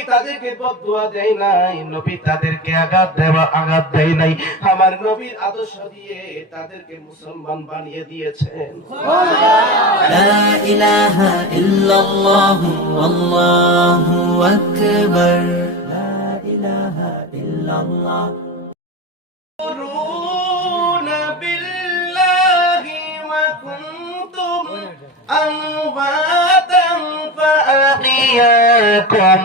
তাদেরকে বদুয়া দেয় নাই নবী তাদেরকে আঘাত দেওয়া আঘাত দেয় নাই আমার নবীর আদর্শ দিয়ে তাদেরকে মুসলমান বানিয়ে দিয়েছেন لا إله إلا الله والله أكبر لا إله إلا الله تكفرون بالله وكنتم أمواتا فأحياكم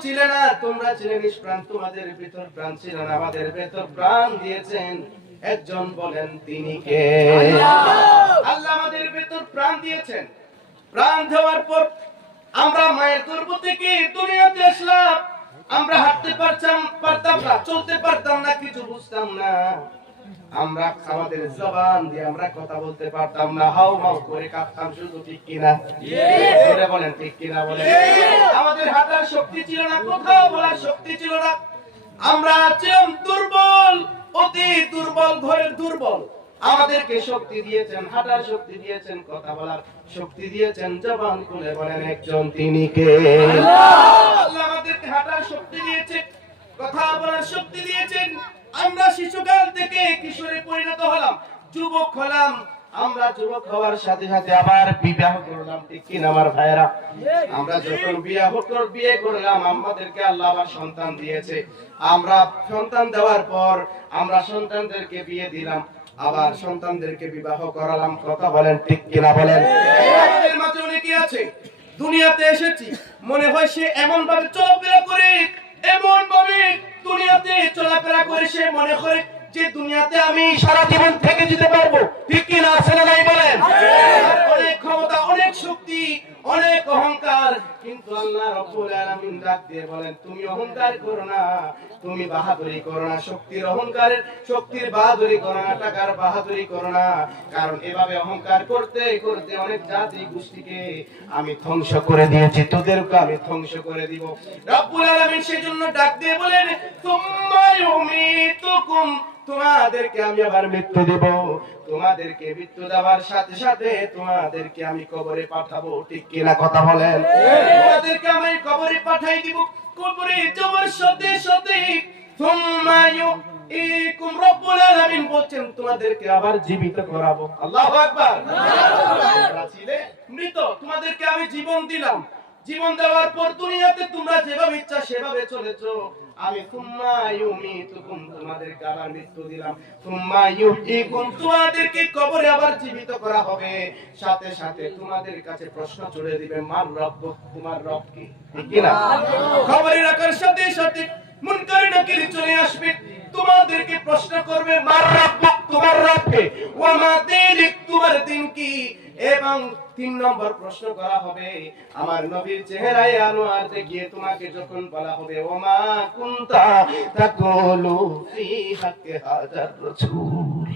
ছিলে না তোমরা ছিলে নিষ্প্রাণ তোমাদের ভিতর প্রাণ ছিল না আমাদের ভেতর প্রাণ দিয়েছেন একজন বলেন তিনি কে? আল্লাহ! আমাদের ভেতর প্রাণ দিয়েছেন। প্রাণ দেওয়ার পর আমরা মায়ের গর্ভ থেকে দুনিয়াতে আসলাম। আমরা হাঁটতে পারতাম পারতাম না চলতে পারতাম না কিছু বুঝতাম না। আমরা আমাদের জবান দিয়ে আমরা কথা বলতে পারতাম না হাউ মাউ করে কাঁপতাম শুধু ঠিক কিনা? বলেন ঠিক কিনা বলেন? আমাদের হাঁটার শক্তি ছিল না কোথাও বলার শক্তি ছিল না। আমরা ছিলাম দুর্বল অতি দুর্বল ঘরের দুর্বল। আমাদেরকে শক্তি দিয়েছেন হাঁটার শক্তি দিয়েছেন কথা বলার শক্তি দিয়েছেন। জবান খুলে বলেন একজন তিনি কে? আল্লাহ আমাদেরকে হাঁটার শক্তি দিয়েছেন কথা বলার শক্তি দিয়েছেন। আমরা শিশুকাল থেকে কিশোরে পরিণত হলাম, যুবক হলাম। আমরা যুবক হওয়ার সাথে সাথে আবার বিবাহ করলাম। ঠিক কিনা আমার ভাইয়েরা? আমরা যখন বিবাহ কর বিয়ে করলাম, আমাদেরকে আল্লাহ আবার সন্তান দিয়েছে। আমরা সন্তান দেওয়ার পর আমরা সন্তানদেরকে বিয়ে দিলাম। আবার সন্তানদেরকে বিবাহ করালাম। কথা বলেন, ঠিক কিনা বলেন? আমাদের মাঝে অনেকে আছে, দুনিয়াতে এসেছি, মনে হয় সে এমন ভাবে চলাফেরা করে এমন ভাবে দুনিয়াতে চলাফেরা করে সে মনে করে যে দুনিয়াতে আমি সারা জীবন থেকে যেতে পারব। ঠিক কিনা ছেলে নাই বলেন? অনেক ক্ষমতা অনেক শক্তি অনেক অহংকার, কিন্তু আল্লাহ রব্বুল আলামিন ডাক দিয়ে বলেন, তুমি অহংকার করো না, তুমি বাহাদুরি করো না, শক্তির অহংকারের, শক্তির বাহাদুরি করো না, টাকার বাহাদুরি করো না। কারণ এভাবে অহংকার করতে করতে অনেক জাতি গোষ্ঠীকে আমি ধ্বংস করে দিয়েছি, তোদেরকে আমি ধ্বংস করে দিব। রব্বুল আলামিন সেজন্য ডাক দিয়ে বলেন তুম্মা ইউমিতুকুম, তোমাদেরকে আমি আবার মৃত্যু দেব। তোমাদেরকে মৃত্যু দেওয়ার সাথে সাথে তোমাদেরকে আমি কবরে পাঠাবো, ঠিক কিনা কথা বলেন। তোমাদেরকে আমি কবরে পাঠাই দিব। কবরে যাওয়ার সাথে সাথে তুম্মা ইউইকুম রব্বুল আলামিন বলছেন তোমাদেরকে আবার জীবিত করাবো। আল্লাহু আকবার। তোমরা ছিলে মৃত তোমাদেরকে আমি জীবন দিলাম। জীবন দেওয়ার পর দুনিয়াতে তোমরা যেভাবে ইচ্ছা সেভাবে চলেছো। আমি ইউমিতুকুম তোমাদেরকে আবার মৃত্যু দিলাম। তোমাদেরকে কবরে আবার জীবিত করা হবে। সাথে সাথে তোমাদের কাছে প্রশ্ন চলে দিবে মার রব তোমার রব কি? ঠিক না? রাখার সাথে সাথে মুনকার নাকির চলে আসবে। তোমাদেরকে প্রশ্ন করবে মার রব তোমার রবকে ওয়া মা তোমার দিন কি? এবং তিন নম্বর প্রশ্ন করা হবে আমার নবীর চেহারায় আনোয়ার দেখিয়ে তোমাকে যখন বলা হবে ওমা কুনতা তাকুলু ফি হাক্কি হাজার রাসূল।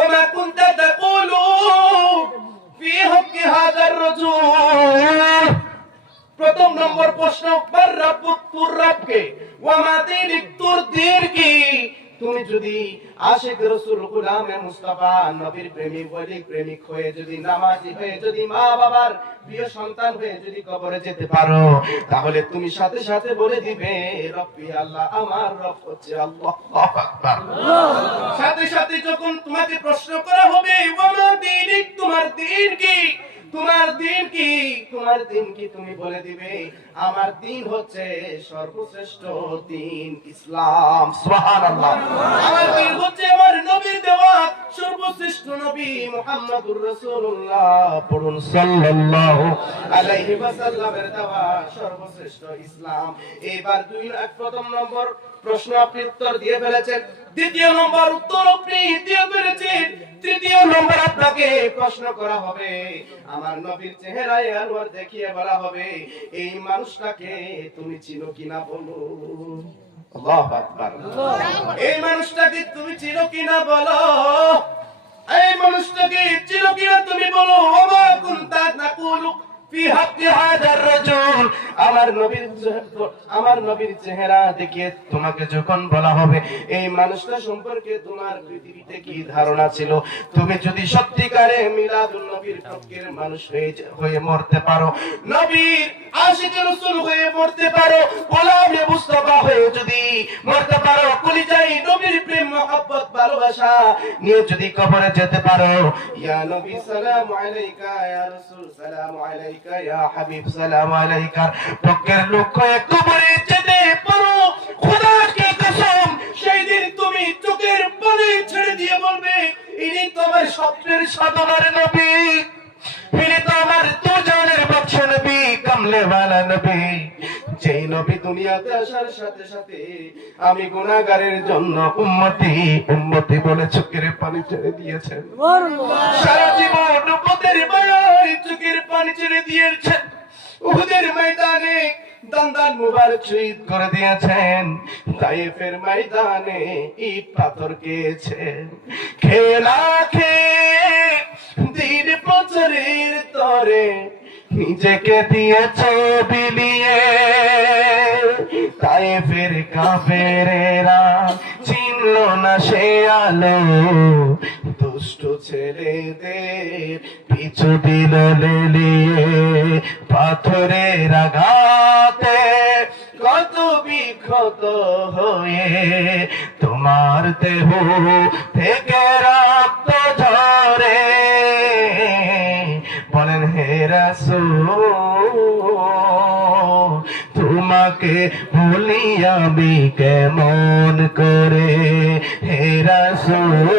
ওমা কুনতা তাকুলু ফি হাক্কি হাজার রাসূল। প্রথম নম্বর প্রশ্ন মার রাব্বুক তোর রবকে ওয়া মা দিনিক তোর দিন কি? তুমি যদি আশিক রসুল গুলামে মুস্তাফা, নবীর প্রেমিক বৈদিক প্রেমিক হয়ে যদি নামাজি হয়ে যদি মা বাবার প্রিয় সন্তান হয়ে যদি কবরে যেতে পারো, তাহলে তুমি সাথে সাথে বলে দিবে, রব্বি আল্লাহ, আমার রব হচ্ছে আল্লাহ। সাথে সাথে যখন তোমাকে প্রশ্ন করা হবে তোমার দিন কি? তোমার দিন কি? তোমার দিন কি তুমি বলে দিবে? আমার দিন হচ্ছে সর্বশ্রেষ্ঠ দিন ইসলাম। আমার দিন হচ্ছে আমার নবীর দেওয়া সর্বশ্রেষ্ঠ নবী মুহাম্মদুর রাসূলুল্লাহ। পড়ুন সাল্লাল্লাহু আলাইহি ওয়াসাল্লামের দেওয়া সর্বশ্রেষ্ঠ ইসলাম। এবার দুই এক প্রথম নম্বর প্রশ্ন আপনি উত্তর দিয়ে ফেলেছেন। দ্বিতীয় নম্বর উত্তর আপনি দিয়ে ফেলেছেন তৃতীয় নম্বর আপনাকে প্রশ্ন করা হবে। আমার নবীর চেহারায় আনোয়ার দেখিয়ে বলা হবে, এই মানুষটাকে তুমি চিনো কিনা বলো? এই মানুষটাকে তুমি চিনো কিনা বলো? এই মানুষটাকে চিনো কিনা তুমি বলো? ফি হাক্কি হাদার রাজুল আমার নবীর চেহারা- আমার নবীর চেহারা দেখে তোমাকে যখন বলা হবে, এই মানুষটা সম্পর্কে তোমার পৃথিবীতে কি ধারণা ছিল? তুমি যদি সত্যিকারে মিলাদুন নবীর পক্ষের মানুষ হয়ে মরতে পারো নবীর যদি কবরে যেতে পারো নবী সালাম আলাইকা, ইয়া সালাম আলাইকা। ইয়া হাবিব সালাম আলাইকা। পক্ষের লোক কবরে যেতে পারো খোদা কি কসম সেই দিন তুমি চোখের পানি ছেড়ে দিয়ে বলবে ইনি তোমার স্বপ্নের সাধনার নবী। ইনি তো দুজনের বৎস নবী কামলে নবী। যেই নবী দুনিয়াতে আসার সাথে সাথে আমি গুনাহগারের জন্য উম্মতি উম্মতি বলে চোখের পানি ছেড়ে দিয়েছেন। সারা জীবন উম্মতের মায়ায় চোখের ছেড়ে দিয়েছেন উহুদের ময়দানে দান্দান মুবারক শহীদ করে দিয়েছেন। তাইফের ময়দানে ইট পাথর খেয়েছেন খেলা খেয়ে দিন প্রচারের তরে নিজেকে দিয়েছে বিলিয়ে। তাই ফের কাফেরেরা চিনল না সে আলো। দুষ্ট ছেলেদের পিছু দিল লেলিয়ে পাথরের আঘাতে। কত বিক্ষত হয়ে তোমার দেহ থেকে রক্ত ঝরে। বলেন, হে রাসূল, তোমাকে ভুলি আমি কেমন করে? হে রাসূল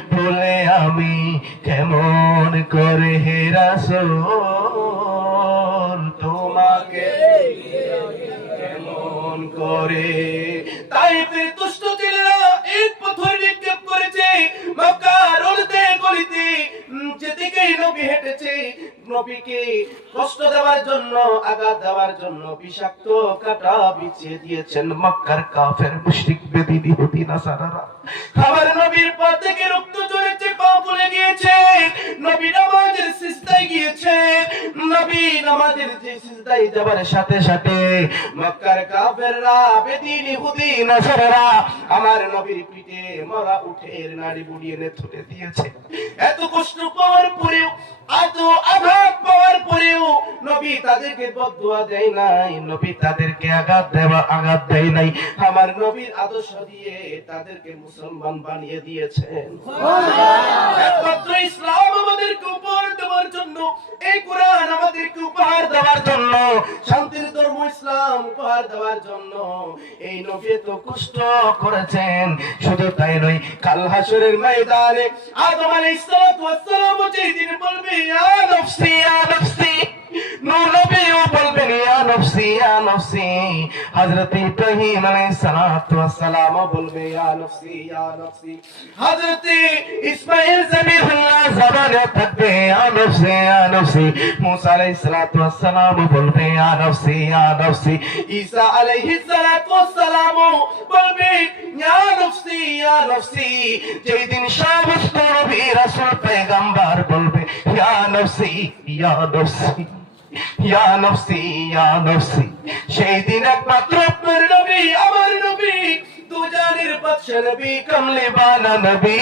করে হে রাসূল তোমাকে কেমন করে? তাই পাথর নিক্ষেপ করেছে মক্কার গলিতে উম, যেদিকেই নবী হেঁটেছে নবীকে কষ্ট দেওয়ার জন্য আঘাত দেওয়ার জন্য বিষাক্ত কাটা বিছিয়ে দিয়েছেন মক্কার কাফের মুশরিক বেদিনী ইহুদি নাসারারা। আমার নবীর পথ থেকে রক্ত নবী নামাজের সিজদায় গিয়েছে। নবী নামাজের যে সিজদায় যাবার সাথে সাথে মক্কার কাফেররা বেদিন ইহুদি নাসারারা আমার নবীর পিঠে মরা উঠের নাড়ি বুড়িয়ে নেথুরে দিয়েছে। এত কষ্ট পাওয়ার পরেও এত আঘাত পাওয়ার পরেও নবী তাদেরকে বদুয়া দেয় নাই নবী তাদেরকে আঘাত দেওয়া আঘাত দেয় নাই। আমার নবীর আদর্শ দিয়ে তাদেরকে মুসলমান বানিয়ে দিয়েছেন। একমাত্র ইসলাম আমাদেরকে উপহার দেওয়ার জন্য, এই কোরআন আমাদেরকে উপহার দেওয়ার জন্য, শান্তির ধর্ম, ইসলাম উপহার দেওয়ার জন্য এই নবী তো কষ্ট করেছেন। শুধু তাই নয়, কাল হাসরের ময়দানে আদম আলাইহিস সালাম যেই দিন বলবে, ইয়া নফসি ইয়া নফসি। নবীও বলবেন ইয়া নফসি ইয়া নফসি হযরত ইব্রাহিম আলাইহিস সালাতু ওয়াস সালাম বলবে ইয়া নফসি ইয়া নফসি হযরত ইসমাঈল জবিহুল্লাহ জবানে থাকবে ইয়া নফসি ইয়া নফসি মুসা আলাইহিস সালাতু ওয়াস সালাম বলবে ইয়া নফসি ইয়া নফসি ঈসা আলাইহিস সালাতু ওয়াস সালাম বলবে ইয়া নফসি ইয়া নফসি যেই দিন সমস্ত নবী রাসূল পয়গম্বর বলবে ইয়া নফসি ইয়া নফসি ইয়া নফসি ইয়া নফসি। সেই দিন একমাত্র আপনার নবী, আমার নবী। কমলে বালা নবী।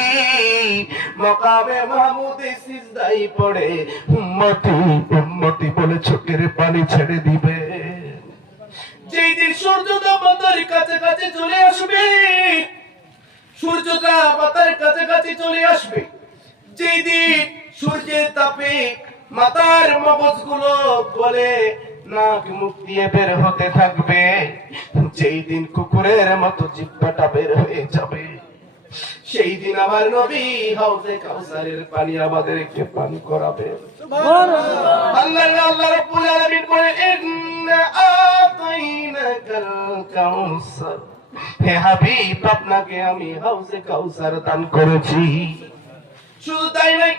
মকামে মাহমুদে সিজদাই পড়ে, উম্মতি উম্মতি বলে চোখের পানি ছেড়ে দিবে। যেই দিন সূর্যোদয় মাতার কাছে কাছে চলে আসবে সূর্যটা মাতার কাছে কাছে চলে আসবে। যেই দিন সূর্যের তাপে মাতার মগজগুলো গলে নাক মুখ দিয়ে বের হতে থাকবে। যেই দিন কুকুরের মতো জিব্বাটা বের হয়ে যাবে সেই দিন আমার নবী হাউজে কাউসারের পানি আমাদেরকে পান করাবে। আল্লাহ আল্লাহ রাব্বুল আলামিন বলে ইন্না আতাইনাকাল কাউসার। হে হাবিব আপনাকে আমি হাউজে কাউসার দান করেছি। শুধু তাই নয়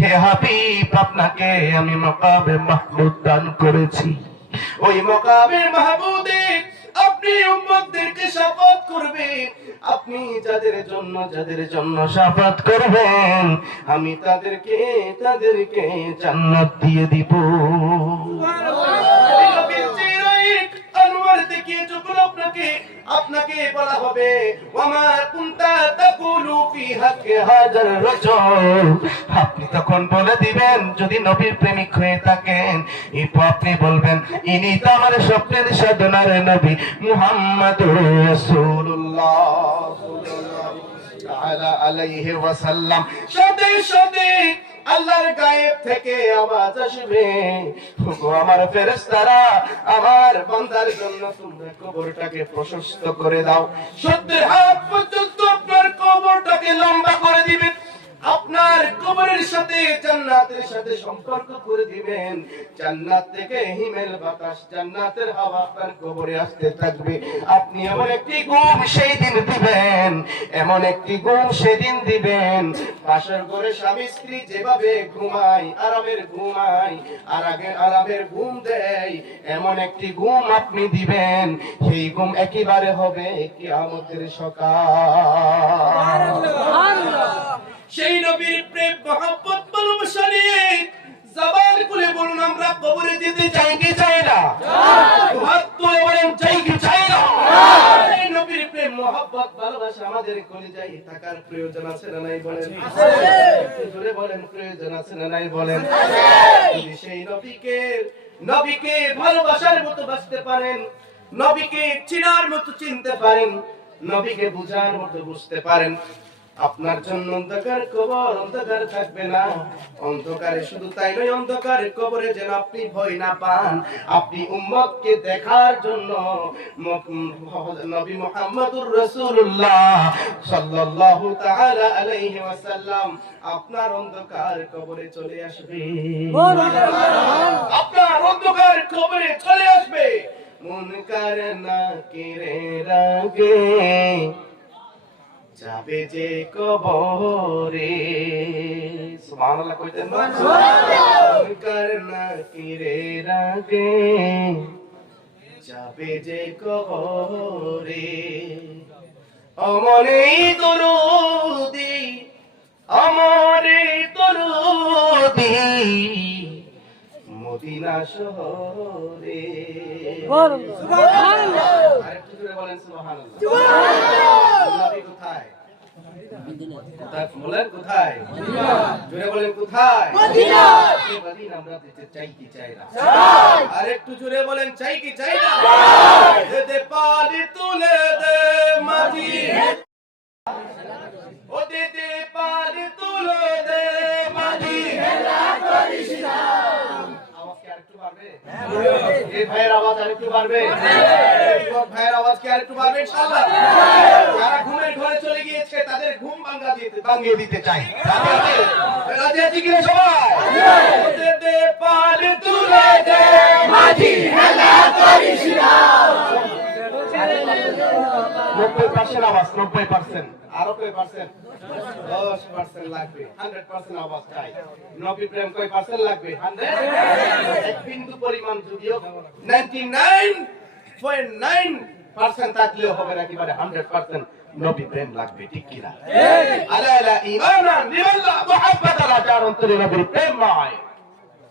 হে হাবিব, আপনাকে আমি মাকামে মাহমুদ দান করেছি। ওই মকামে মাহমুদে আপনি উম্মতদেরকে শাফাত করবেন। আপনি যাদের জন্য যাদের জন্য শাফাত করবেন, আমি তাদেরকে তাদেরকে জান্নাত দিয়ে দিব। আপনাকে আপনাকে বলা হবে তাকুলু হাজার আপনি তখন বলে দিবেন, যদি নবীর প্রেমিক হয়ে থাকেন, এরপর আপনি বলবেন, ইনি তো আমার স্বপ্নের সাধনার নবী মুহাম্মাদুর রাসূলুল্লাহ। তাআলা আলাইহি ওয়াসাল্লাম। সাথে সাথে আল্লাহর গায়েব থেকে আওয়াজ আসবে। আমার ফেরেশতারা আমার বান্দার জন্য তোমরা কবরটাকে প্রশস্ত করে দাও। সত্যের হাত পর্যন্ত আপনার কবরটাকে লম্বা করে দিবেন আপনার কবরের সাথে জান্নাতের সাথে সম্পর্ক করে দিবেন। জান্নাত থেকে হিমেল বাতাস, জান্নাতের হাওয়া আপনার কবরে আসতে থাকবে। আপনি এমন একটি ঘুম সেই দিন দিবেন, এমন একটি ঘুম সেদিন দিবেন। বাসর করে স্বামী স্ত্রী যেভাবে ঘুমায়, আরামের ঘুমায়, আর আগে আরামের ঘুম দেয়, এমন একটি ঘুম আপনি দিবেন। সেই ঘুম একেবারে হবে কিয়ামতের সকাল। সেই নবীর প্রেম মহব্বত ভালোবাসা নিয়ে জবান খুলে বলুন আমরা কবরে যেতে চাই কি চাই না? হাত তুলে বলেন চাই কি চাই না? সেই নবীর প্রেম মহব্বত ভালোবাসা আমাদের কলিজায় থাকার প্রয়োজন আছে না নাই বলেন? একটু জোরে বলেন প্রয়োজন আছে না নাই বলেন? যদি সেই নবীকে নবীকে ভালোবাসার মতো বাঁচতে পারেন নবীকে চিনার মতো চিনতে পারেন নবীকে বুঝার মতো বুঝতে পারেন আপনার জন্য অন্ধকার কবর, অন্ধকার থাকবে না। অন্ধকারে শুধু তাই নয় অন্ধকারের কবরে যেন আপনি ভয় না পান। আপনি উম্মতকে দেখার জন্য নবী মুহাম্মদুর রাসূলুল্লাহ সাল্লাল্লাহু তাআলা আলাইহি ওয়াসাল্লাম আপনার অন্ধকার কবরে চলে আসবে। আপনার অন্ধকার কবরে চলে আসবে। মন কার না কিরে রাগে। যাবে যে কবরে। সুবহানাল্লাহ কইতেন না? মনকার না কিরে রাগে যাবে যে কবরে। অমনে দরুদি অমরে দরুদি মদিনা শহরে। আরেকটু জোরে বলেন সুবহানাল্লাহ। নবী কোথায়? কোথায় বলেন? কোথায়? জোরে বলেন কোথায়? আমরা চাই কি চাই না? আর একটু জোরে বলেন চাই কি চাই না? দে তুলে দে মাঝি ও দে তুলে দে মাঝি এই ভাইয়ের আওয়াজ আরেকটু বাড়বে ভাইয়ের আওয়াজ কি আর একটু বাড়বে ইনশাআল্লাহ যারা ঘুমের চলে গিয়েছে তাদের ঘুম ভাঙা দিতে ভাঙিয়ে দিতে চাই রাজি সবাই দে পাল তুলে দে মাঝি হেলা করিস না। নব্বই পার্সেন্ট আওয়াজ, নব্বই পার্সেন্ট হান্ড্রেড পার্সেন্ট আওয়াজ প্রেম লাগবে? হান্ড্রেড এক বিন্দু পরিমাণ না, একেবারে হান্ড্রেড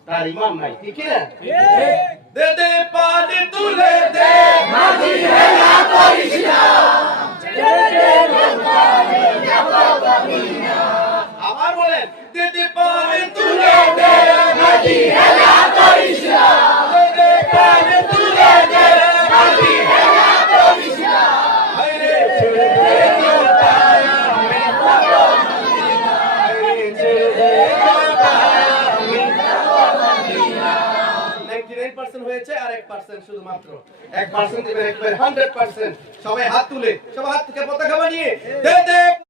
তার ইমান নাই, ঠিক দে দে পানি তুলে দে মাঝি হেলা করিস না আবার 1% দিবেন একবার 100% সবাই হাত তুলে সবাই হাত থেকে পতাকা বানিয়ে। দে দে